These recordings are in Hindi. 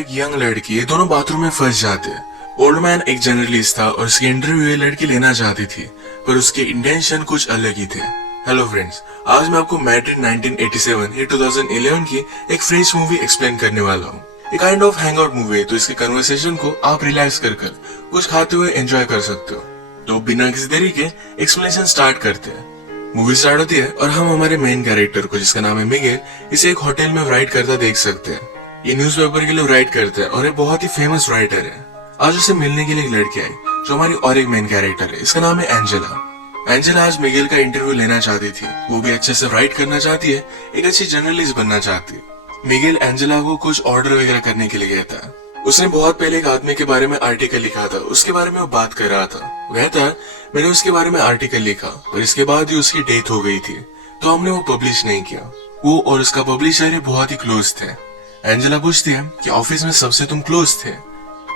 एक यंग लड़की, ये दोनों बाथरूम में फंस जाते हैं। ओल्ड मैन एक जर्नलिस्ट था और उसकी इंटरव्यू ये लड़की लेना चाहती थी, पर उसके इंटेंशन कुछ अलग ही थे। हेलो फ्रेंड्स, आज मैं आपको मैड्रिड 1987 या 2011 की एक फ्रेंच मूवी एक्सप्लेन करने वाला हूँ। ये काइंड ऑफ हैंगआउट मूवी है, तो इसके कन्वर्सेशन को आप रिलैक्स कर कुछ खाते हुए एंजॉय कर सकते हो। तो बिना किसी देरी के एक्सप्लेनेशन स्टार्ट करते हैं। मूवी स्टार्ट होती है और हम हमारे मेन कैरेक्टर को, जिसका नाम है मिगेल, इसे एक होटल में राइट करता देख सकते हैं। ये न्यूज़पेपर के लिए राइट करता है और ये बहुत ही फेमस राइटर है। आज उसे मिलने के लिए एक लड़की आई जो हमारी और एक मेन कैरेक्टर है, इसका नाम है एंजेला। एंजेला आज मिगेल का इंटरव्यू लेना चाहती थी, वो भी अच्छे से राइट करना चाहती है, एक अच्छी जर्नलिस्ट बनना चाहती है। मिगेल एंजेला को कुछ ऑर्डर वगैरह करने के लिए कहता है। उसने बहुत पहले एक आदमी के बारे में आर्टिकल लिखा था, उसके बारे में वो बात कर रहा था। वो कहता है मैंने उसके बारे में आर्टिकल लिखा, पर इसके बाद ही उसकी डेथ हो गई थी, तो हमने वो पब्लिश नहीं किया। वो और उसका पब्लिशर बहुत ही क्लोज थे। एंजेला पूछती है कि ऑफिस में सबसे तुम क्लोज थे।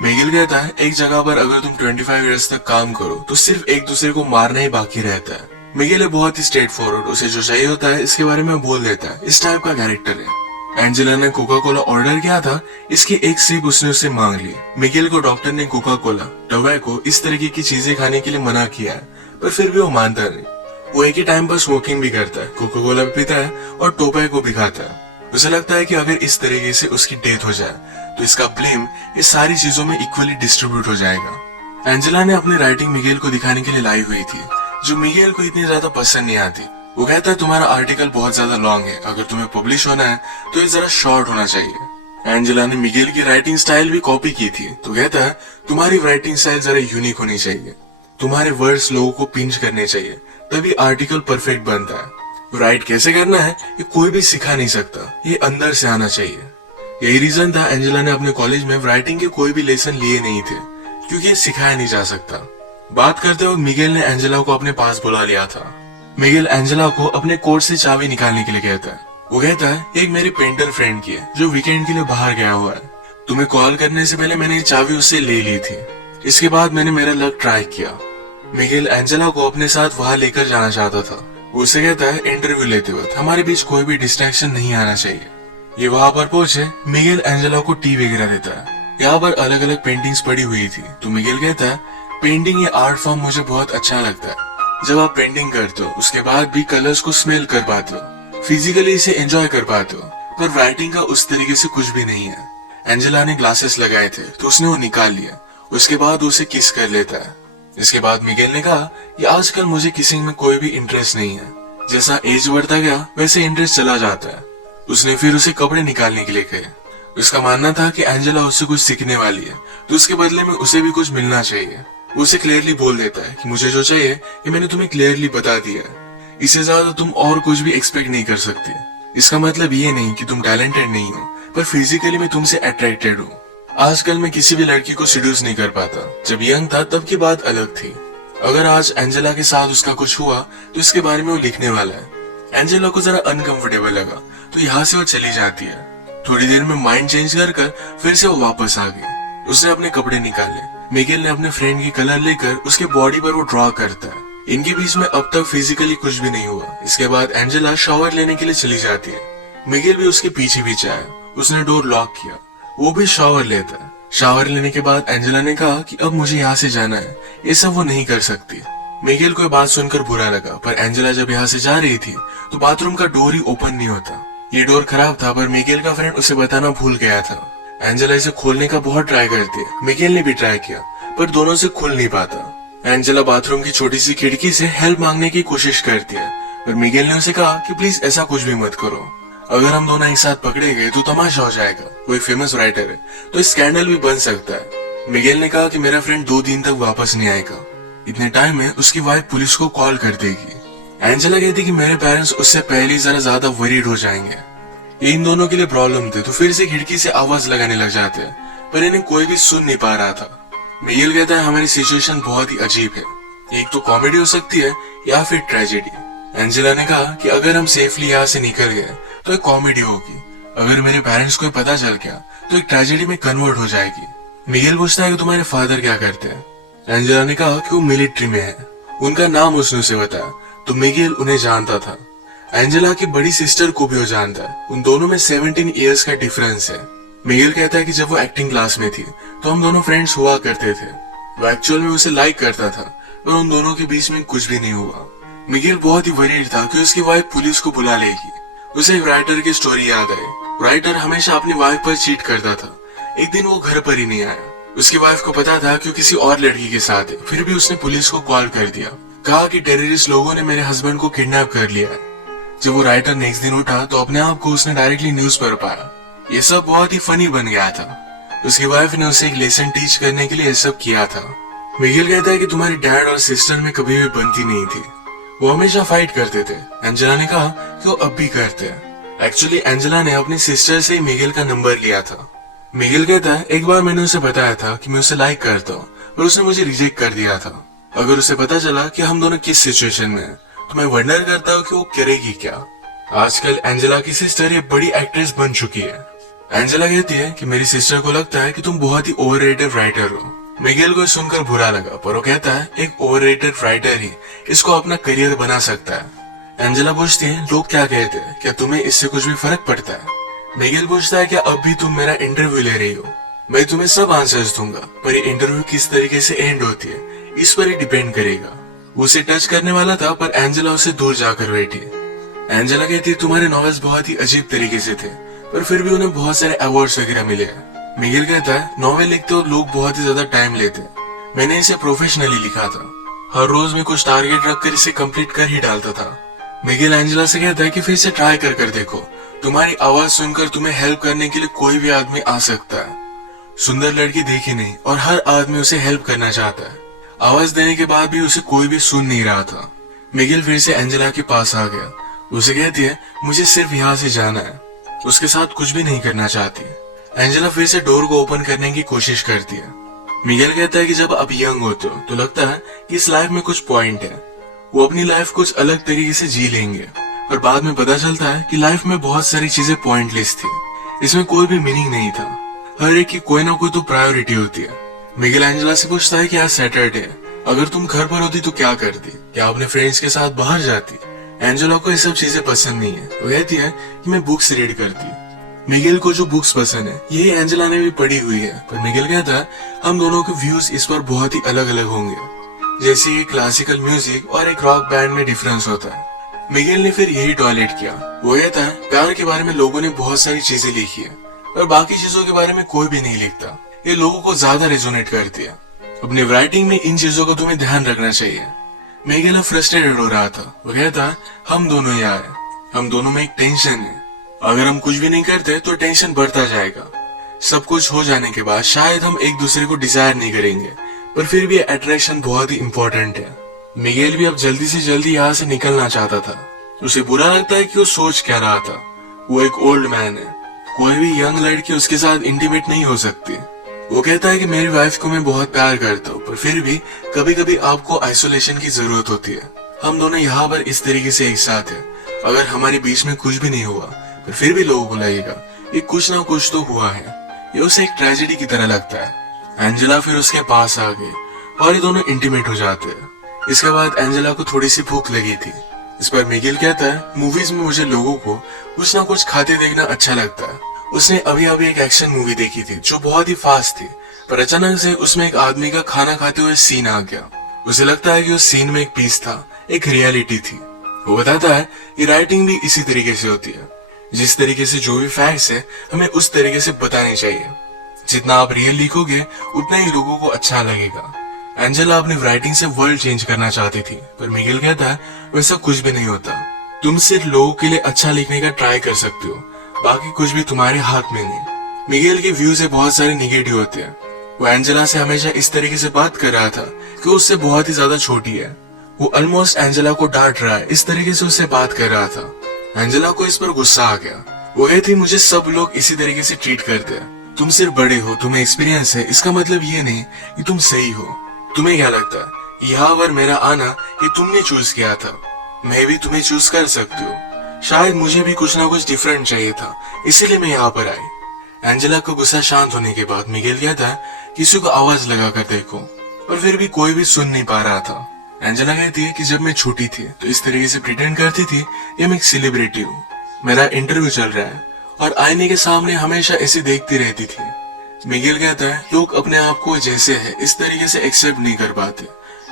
मिगेल कहता है एक जगह पर अगर तुम 25 इयर्स तक काम करो तो सिर्फ एक दूसरे को मारना ही बाकी रहता है। मिगेल बहुत ही स्ट्रेट फॉरवर्ड, उसे जो चाहिए होता है इसके बारे में बोल देता है, इस टाइप का कैरेक्टर है। एंजेला ने कोका कोला ऑर्डर किया था, इसकी एक सिप उसने उससे मांग ली। मिगेल को डॉक्टर ने कोका कोला, टोबैको, इस तरीके की चीजें खाने के लिए मना किया है, पर फिर भी वो मानता नहीं। वो एक ही टाइम पर स्मोकिंग भी करता है, कोका कोला भी पीता है और टोबैको भी खाता है। उसे लगता है कि अगर इस तरीके से उसकी डेथ हो जाए तो इसका ब्लेम इस सारी चीजों में इक्वली डिस्ट्रीब्यूट हो जाएगा। एंजेला ने अपनी राइटिंग मिगेल को दिखाने के लिए लाई हुई थी, जो मिगेल को इतनी ज्यादा पसंद नहीं आती। वो कहता है तुम्हारा आर्टिकल बहुत ज्यादा लॉन्ग है, अगर तुम्हें पब्लिश होना है तो ये जरा शॉर्ट होना चाहिए। एंजेला ने मिगेल की राइटिंग स्टाइल भी कॉपी की थी, तो कहता है तुम्हारी राइटिंग स्टाइल जरा यूनिक होनी चाहिए, तुम्हारे वर्ड्स लोगों को पिंच करने चाहिए, तभी आर्टिकल परफेक्ट बनता है। राइट कैसे करना है ये कोई भी सिखा नहीं सकता, ये अंदर से आना चाहिए। यही रीजन था एंजेला ने अपने कॉलेज में राइटिंग के कोई भी लेसन लिए नहीं थे, क्योंकि ये सिखाया नहीं जा सकता। बात करते वक्त मिगेल ने एंजेला को अपने पास बुला लिया था। मिगेल एंजेला को अपने कोट से चाबी निकालने के लिए कहता है। वो कहता है एक मेरे पेंटर फ्रेंड की है जो वीकेंड के लिए बाहर गया हुआ है, तुम्हें कॉल करने से पहले मैंने ये चाबी उससे ले ली थी, इसके बाद मैंने मेरा लक ट्राई किया। मिगेल एंजेला को अपने साथ वहां लेकर जाना चाहता था। उसे कहता है इंटरव्यू लेते वक्त हमारे बीच कोई भी डिस्ट्रैक्शन नहीं आना चाहिए। ये वहां पर पहुंचे, मिगेल एंजेला को टी वगैरह देता है। यहाँ पर अलग अलग पेंटिंग्स पड़ी हुई थी, तो मिगेल कहता है पेंटिंग ये आर्ट फॉर्म मुझे बहुत अच्छा लगता है। जब आप पेंटिंग करते हो उसके बाद भी कलर्स को स्मेल कर पाते हो, फिजिकली इसे एंजॉय कर पाते हो, पर राइटिंग का उस तरीके से कुछ भी नहीं है। एंजेला ने ग्लासेस लगाए थे तो उसने वो निकाल लिया, उसके बाद उसे किस कर लेता है। इसके बाद मिगेल ने कहा कि आजकल मुझे किसिंग में कोई भी इंटरेस्ट नहीं है, जैसा एज बढ़ता गया वैसे इंटरेस्ट चला जाता है। उसने फिर उसे कपड़े निकालने के लिए कहे। उसका मानना था कि एंजेला उससे कुछ सीखने वाली है, तो उसके बदले में उसे भी कुछ मिलना चाहिए। वो उसे क्लियरली बोल देता है कि मुझे जो चाहिए ये मैंने तुम्हें क्लियरली बता दिया है, इससे ज्यादा तुम और कुछ भी एक्सपेक्ट नहीं कर सकते। इसका मतलब ये नहीं कि तुम टैलेंटेड नहीं हो, पर फिजिकली मैं तुमसे अट्रैक्टेड हूँ। आजकल मैं किसी भी लड़की को सीड्यूस नहीं कर पाता, जब यंग था तब की बात अलग थी। अगर आज एंजेला के साथ उसका कुछ हुआ तो इसके बारे में वो लिखने वाला है। एंजेला को जरा अनकंफर्टेबल लगा तो यहाँ से वो चली जाती है। थोड़ी देर में माइंड चेंज कर फिर से वो वापस आ गई। उसने अपने कपड़े निकाले। मिगेल ने अपने फ्रेंड की कलर लेकर उसके बॉडी पर वो ड्रॉ करता है। इनके बीच में अब तक फिजिकली कुछ भी नहीं हुआ। इसके बाद एंजेला शावर लेने के लिए चली जाती है। मिगेल भी उसके पीछे पीछे आया। उसने डोर लॉक किया, वो भी शावर लेता है। शावर लेने के बाद एंजेला ने कहा कि अब मुझे यहाँ से जाना है, ये सब वो नहीं कर सकती। मिगेल को बात सुनकर बुरा लगा, पर एंजेला जब यहाँ से जा रही थी तो बाथरूम का डोर ही ओपन नहीं होता। ये डोर खराब था, पर मिगेल का फ्रेंड उसे बताना भूल गया था। एंजेला इसे खोलने का बहुत ट्राई करती है। मिगेल ने भी ट्राई किया, पर दोनों से खुल नहीं पाता। एंजेला बाथरूम की छोटी सी खिड़की से हेल्प मांगने की कोशिश करती है, पर मिगेल ने उसे कहा कि प्लीज ऐसा कुछ भी मत करो, अगर हम दोनों एक साथ पकड़े गए तो तमाशा हो जाएगा। वो एक फेमस राइटर है तो स्कैंडल भी बन सकता है। मिगेल ने कहा कि मेरा फ्रेंड 2 दिन तक वापस नहीं आएगा, इतने टाइम में उसकी वाइफ पुलिस को कॉल कर देगी। एंजेला कहती कि मेरे पेरेंट्स उससे पहले जरा ज्यादा वरीड हो जाएंगे। इन दोनों के लिए प्रॉब्लम थे, तो फिर से खिड़की से आवाज लगाने लग जाते हैं, पर इन्हें कोई भी सुन नहीं पा रहा था। मिगेल कहता है हमारी सिचुएशन बहुत ही अजीब है, एक तो कॉमेडी हो सकती है या फिर ट्रेजेडी। एंजेला ने कहा कि अगर हम सेफली यहाँ से निकल गए तो एक कॉमेडी होगी, अगर मेरे पेरेंट्स को पता चल गया तो एक ट्रेजेडी में कन्वर्ट हो जाएगी। मिगेल पूछता है कि तुम्हारे फादर क्या करते हैं। एंजेला ने कहा कि वो मिलिट्री में है। उनका नाम उसने उसे बताया, तो मिगेल उन्हें जानता था। एंजेला की बड़ी सिस्टर को भी वो जानता है। उन दोनों में 17 इयर्स का डिफरेंस है। मिगेल कहता है कि जब वो एक्टिंग क्लास में थी तो हम दोनों फ्रेंड्स हुआ करते थे। वो एक्चुअल में उसे लाइक करता था और उन दोनों के बीच में कुछ भी नहीं हुआ। मिगेल बहुत ही वरीड था कि उसकी वाइफ पुलिस को बुला लेगी। उसे एक राइटर की स्टोरी याद आई। राइटर हमेशा अपनी वाइफ पर चीट करता था। एक दिन वो घर पर ही नहीं आया। उसकी वाइफ को पता था कि वो किसी और लड़की के साथ है, फिर भी उसने पुलिस को कॉल कर दिया। कहा कि टेररिस्ट लोगों ने मेरे हस्बैंड को किडनैप कर लिया है। जब वो राइटर नेक्स्ट दिन उठा तो अपने आप को उसने डायरेक्टली न्यूज पर पाया। ये सब बहुत ही फनी बन गया था। उसकी वाइफ ने उसे एक लेसन टीच करने के लिए ये सब किया था। मिगेल कहता है कि तुम्हारी डैड और सिस्टर में कभी भी बनती नहीं थी, वो हमेशा फाइट करते थे। एंजेला ने कहा कि वो अब भी करते हैं। एक्चुअली एंजेला ने अपनी सिस्टर से मिगेल का नंबर लिया था। मिगेल कहता है एक बार मैंने उसे बताया था कि मैं उसे लाइक करता हूँ और उसने मुझे रिजेक्ट कर दिया था। अगर उसे पता चला कि हम दोनों किस सिचुएशन में हैं, तो मैं वंडर करता हूँ कि वो करेगी क्या। आजकल एंजेला की सिस्टर एक बड़ी एक्ट्रेस बन चुकी है। एंजेला कहती है कि मेरी सिस्टर को लगता है कि तुम बहुत ही ओवररेटेड राइटर हो। मिगेल को सुनकर बुरा लगा, पर वो कहता है एक ओवररेटेड राइटर ही इसको अपना करियर बना सकता है। एंजेला पूछती है लोग क्या कहते हैं, क्या तुम्हें इससे कुछ भी फर्क पड़ता है। मिगेल पूछता है क्या अब भी तुम मेरा इंटरव्यू ले रही हो। मैं तुम्हें सब आंसर्स दूंगा, पर ये इंटरव्यू किस तरीके से एंड होती है इस पर ही डिपेंड करेगा। उसे टच करने वाला था, पर एंजेला उसे दूर जाकर बैठी। एंजेला कहती है तुम्हारे नॉवेल्स बहुत ही अजीब तरीके से थे, पर फिर भी उन्हें बहुत सारे अवार्ड्स वगैरह मिले हैं। मिगेल कहता है नॉवेल लिखते हो लोग बहुत ही ज्यादा टाइम लेते हैं, मैंने इसे प्रोफेशनली लिखा था। हर रोज में कुछ टारगेट रखकर इसे कंप्लीट कर ही डालता था। मिगेल एंजेला से कहता है कि फिर से ट्राई कर देखो, तुम्हारी आवाज सुनकर तुम्हें हेल्प करने के लिए कोई भी आदमी आ सकता है। सुंदर लड़की देखी नहीं और हर आदमी उसे हेल्प करना चाहता है। आवाज देने के बाद भी उसे कोई भी सुन नहीं रहा था। मिगेल फिर से एंजेला के पास आ गया। उसे कहती है मुझे सिर्फ यहाँ से जाना है, उसके साथ कुछ भी नहीं करना चाहती। एंजेला फिर से डोर को ओपन करने की कोशिश करती है। मिगेल कहता है कि जब आप यंग होते हो तो लगता है कि इस लाइफ में कुछ पॉइंट है, वो अपनी लाइफ कुछ अलग तरीके से जी लेंगे, पर बाद में पता चलता है कि लाइफ में बहुत सारी चीजें पॉइंटलेस थी, इसमें कोई भी मीनिंग नहीं था। हर एक की कोई ना कोई तो प्रायोरिटी होती है। मिगेल एंजेला से पूछता है कि आज सैटरडे है, अगर तुम घर पर होती तो क्या करती, क्या अपने फ्रेंड्स के साथ बाहर जाती। एंजेला को ये सब चीजें पसंद नहीं है। वो कहती है कि मैं बुक्स रीड करती। मिगेल को जो बुक्स पसंद है यही एंजेला ने भी पढ़ी हुई है, पर मिगेल कहता है हम दोनों के व्यूज इस पर बहुत ही अलग अलग होंगे। जैसे कि क्लासिकल म्यूजिक और एक रॉक बैंड में डिफरेंस होता है। मिगेल ने फिर यही टॉयलेट किया। वो कहता है प्यार के बारे में लोगों ने बहुत सारी चीजें लिखी है, और बाकी चीजों के बारे में कोई भी नहीं लिखता। ये लोगों को ज्यादा रेजोनेट करती है। अपनी राइटिंग में इन चीजों का तुम्हें ध्यान रखना चाहिए। मिगेल फ्रस्ट्रेटेड हो रहा था। वो कहता है हम दोनों यार हैं, हम दोनों में एक टेंशन है, अगर हम कुछ भी नहीं करते तो टेंशन बढ़ता जाएगा। सब कुछ हो जाने के बाद शायद हम एक दूसरे को डिजायर नहीं करेंगे, पर फिर भी अट्रैक्शन बहुत ही इम्पोर्टेंट है। मिगेल भी अब जल्दी से जल्दी यहाँ से निकलना चाहता था। उसे बुरा लगता है कि वो सोच क्या रहा था। वो एक ओल्ड मैन है, कोई भी यंग लड़की उसके साथ इंटीमेट नहीं हो सकती। वो कहता है कि मेरी वाइफ को मैं बहुत प्यार करता हूँ, पर फिर भी कभी कभी आपको आइसोलेशन की जरूरत होती है। हम दोनों यहाँ पर इस तरीके से एक साथ है, अगर हमारे बीच में कुछ भी नहीं हुआ पर फिर भी लोगों को लगेगा ये कुछ ना कुछ तो हुआ है। ये उसे एक ट्रेजेडी की तरह लगता है। एंजेला फिर उसके पास आ गई और ये दोनों इंटीमेट हो जाते हैं। इसके बाद एंजेला को थोड़ी सी भूख लगी थी। इस पर मिगेल कहता है मूवीज में मुझे लोगों को कुछ ना कुछ खाते देखना अच्छा लगता है। उसने अभी अभी एक एक्शन मूवी देखी थी जो बहुत ही फास्ट थी, पर अचानक से उसमें एक आदमी का खाना खाते हुए सीन आ गया। उसे लगता है कि उस सीन में एक पीस था, एक रियलिटी थी। वो बताता है कि राइटिंग भी इसी तरीके से होती है, जिस तरीके से जो भी फैक्ट्स है हमें उस तरीके से बताने चाहिए। जितना आप रियल लिखोगे उतना ही लोगों को अच्छा लगेगा। एंजेला अपनी राइटिंग से वर्ल्ड चेंज करना चाहती थी, पर मिगेल कहता है वैसा कुछ भी नहीं होता। तुम सिर्फ लोगों के लिए अच्छा लिखने का ट्राई कर सकते हो, बाकी कुछ भी तुम्हारे हाथ में नहीं। मिगेल के व्यूज से बहुत सारे निगेटिव होते हैं। वो एंजेला से हमेशा इस तरीके से बात कर रहा था कि वो उससे बहुत ही ज्यादा छोटी है। वो ऑलमोस्ट एंजेला को डांट रहा है, इस तरीके से उससे बात कर रहा था। एंजेला को इस पर गुस्सा आ गया। वो कहती मुझे सब लोग इसी तरीके से ट्रीट करते हैं। तुम सिर्फ बड़े हो, तुम्हें एक्सपीरियंस है, इसका मतलब ये नहीं कि तुम सही हो। तुम्हें क्या लगता है यहाँ पर मेरा आना ये तुमने चूज किया था? मैं भी तुम्हें चूज कर सकती हूँ। शायद मुझे भी कुछ ना कुछ डिफरेंट चाहिए था, इसीलिए मैं यहाँ पर आई। एंजेला को गुस्सा शांत होने के बाद मिगेल कहता है किसी को आवाज लगा कर देखो, पर फिर भी कोई भी सुन नहीं पा रहा था। एंजेला कहती है कि जब मैं छोटी थी तो इस तरीके से प्रिटेंड करती थी कि मैं एक सेलिब्रिटी हूँ, मेरा इंटरव्यू चल रहा है और आईने के सामने हमेशा ऐसे देखती रहती थी। मिगेल कहता है लोग अपने आप को जैसे है इस तरीके से एक्सेप्ट नहीं कर पाते,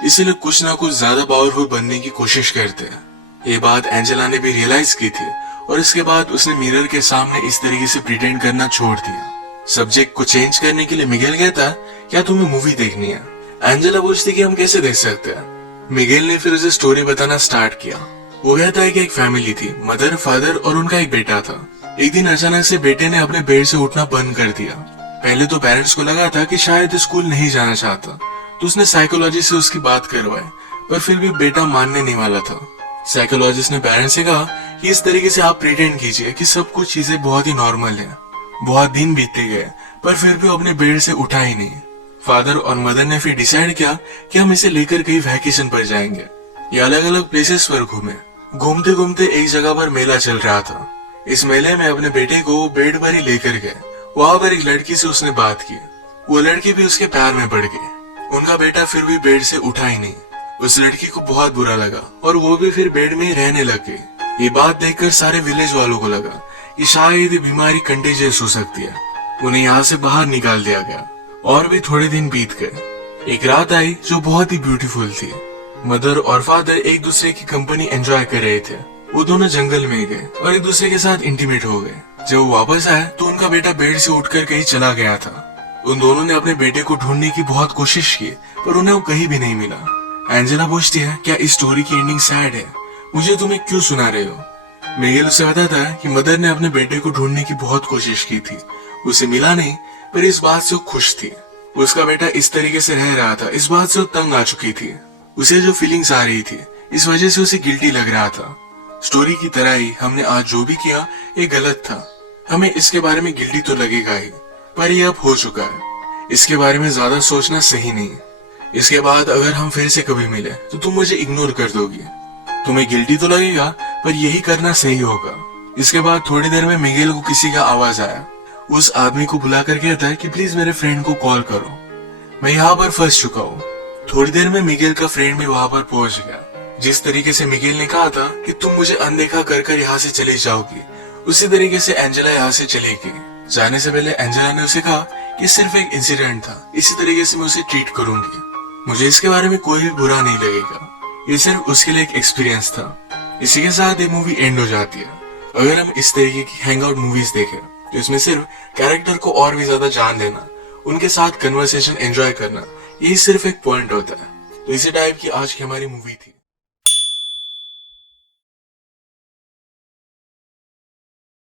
इसीलिए कुछ ना कुछ ज्यादा पावरफुल बनने की कोशिश करते हैं। ये बात एंजेला ने भी रियलाइज की थी और इसके बाद उसने मिरर के सामने इस तरीके से प्रिटेंड करना छोड़ दिया। सब्जेक्ट को चेंज करने के लिए मिगेल कहता है क्या तुम्हें मूवी देखनी है? एंजेला पूछती कि हम कैसे देख सकते हैं। मिगेल ने फिर उसे स्टोरी बताना स्टार्ट किया। वो कहता है कि एक फैमिली थी, मदर, फादर और उनका एक बेटा था। एक दिन अचानक से बेटे ने अपने बेड से उठना बंद कर दिया। पहले तो पेरेंट्स को लगा था कि शायद स्कूल नहीं जाना चाहता, तो उसने साइकोलॉजिस्ट से उसकी बात करवाई, पर फिर भी बेटा मानने नहीं वाला था। साइकोलॉजिस्ट ने पेरेंट्स से कहा कि इस तरीके से आप प्रिटेंड कीजिए कि सब कुछ चीजें बहुत ही नॉर्मल है। बहुत दिन बीतते गए पर फिर भी अपने बेड से उठा ही नहीं। फादर और मदर ने फिर डिसाइड किया कि हम इसे लेकर कहीं वैकेशन पर जाएंगे। ये अलग अलग प्लेसेस पर घूमे। घूमते घूमते एक जगह पर मेला चल रहा था। इस मेले में अपने बेटे को बेड पर ही लेकर गए। वहां पर एक लड़की से उसने बात की। वो लड़की भी उसके प्यार में पड़ गई। उनका बेटा फिर भी बेड से उठा ही नहीं। उस लड़की को बहुत बुरा लगा और वो भी फिर बेड में ही रहने लग गई। ये बात देखकर सारे विलेज वालों को लगा कि शायद ये बीमारी कंटेजियस हो सकती है। उन्हें यहाँ से बाहर निकाल दिया गया। और भी थोड़े दिन बीत गए। एक रात आई जो बहुत ही ब्यूटीफुल थी। मदर और फादर एक दूसरे की कंपनी एंजॉय कर रहे थे। वो दोनों जंगल में गए और एक दूसरे के साथ इंटीमेट हो गए। जब वो वापस आए तो उनका बेटा बेड से उठकर कहीं चला गया था। उन दोनों ने अपने बेटे को ढूंढने की बहुत कोशिश की पर उन्हें वो कहीं भी नहीं मिला। एंजेला पूछती है क्या इस स्टोरी की एंडिंग सैड है? मुझे तुम्हें क्यों सुना रहे हो? मिगेल उसे बताता है कि मदर ने अपने बेटे को ढूंढने की बहुत कोशिश की थी, उसे मिला नहीं, पर इस बात से वो खुश थी। उसका बेटा इस तरीके से रह रहा था, इस बात से वो तंग आ चुकी थी। उसे जो फीलिंग्स आ रही थी इस वजह से उसे गिल्टी लग रहा था। स्टोरी की तरह ही हमने आज जो भी किया ये गलत था। हमें इसके बारे में गिल्टी तो लगेगा ही, पर ये अब हो चुका है। इसके बारे में ज्यादा सोचना सही नहीं। इसके बाद अगर हम फिर से कभी मिले तो तुम मुझे इग्नोर कर दोगी। तुम्हें गिल्टी तो लगेगा पर यही करना सही होगा। इसके बाद थोड़ी देर में मिगेल को किसी का आवाज आया। उस आदमी को बुलाकर कहता है कि प्लीज मेरे फ्रेंड को कॉल करो, मैं यहाँ पर फंस चुका हूँ। थोड़ी देर में मिगेल का फ्रेंड भी वहां पर पहुंच गया। जिस तरीके से मिगेल ने कहा था कि तुम मुझे अनदेखा कर कर यहाँ से चली जाओगी, उसी तरीके से एंजेला यहाँ से चलेगी। जाने से पहले एंजेला ने उसे कहा कि सिर्फ एक इंसिडेंट था, इसी तरीके से मैं उसे ट्रीट करूंगी। मुझे इसके बारे में कोई भी बुरा नहीं लगेगा। ये सिर्फ उसके लिए एक एक्सपीरियंस था। इसी के साथ ये मूवी एंड हो जाती है। अगर हम इस तरीके की हैंग आउट मूवीज देखें तो इसमें सिर्फ कैरेक्टर को और भी ज्यादा जान देना, उनके साथ कन्वर्सेशन एंजॉय करना, यही सिर्फ एक पॉइंट होता है। तो इसी टाइप की आज की हमारी मूवी थी।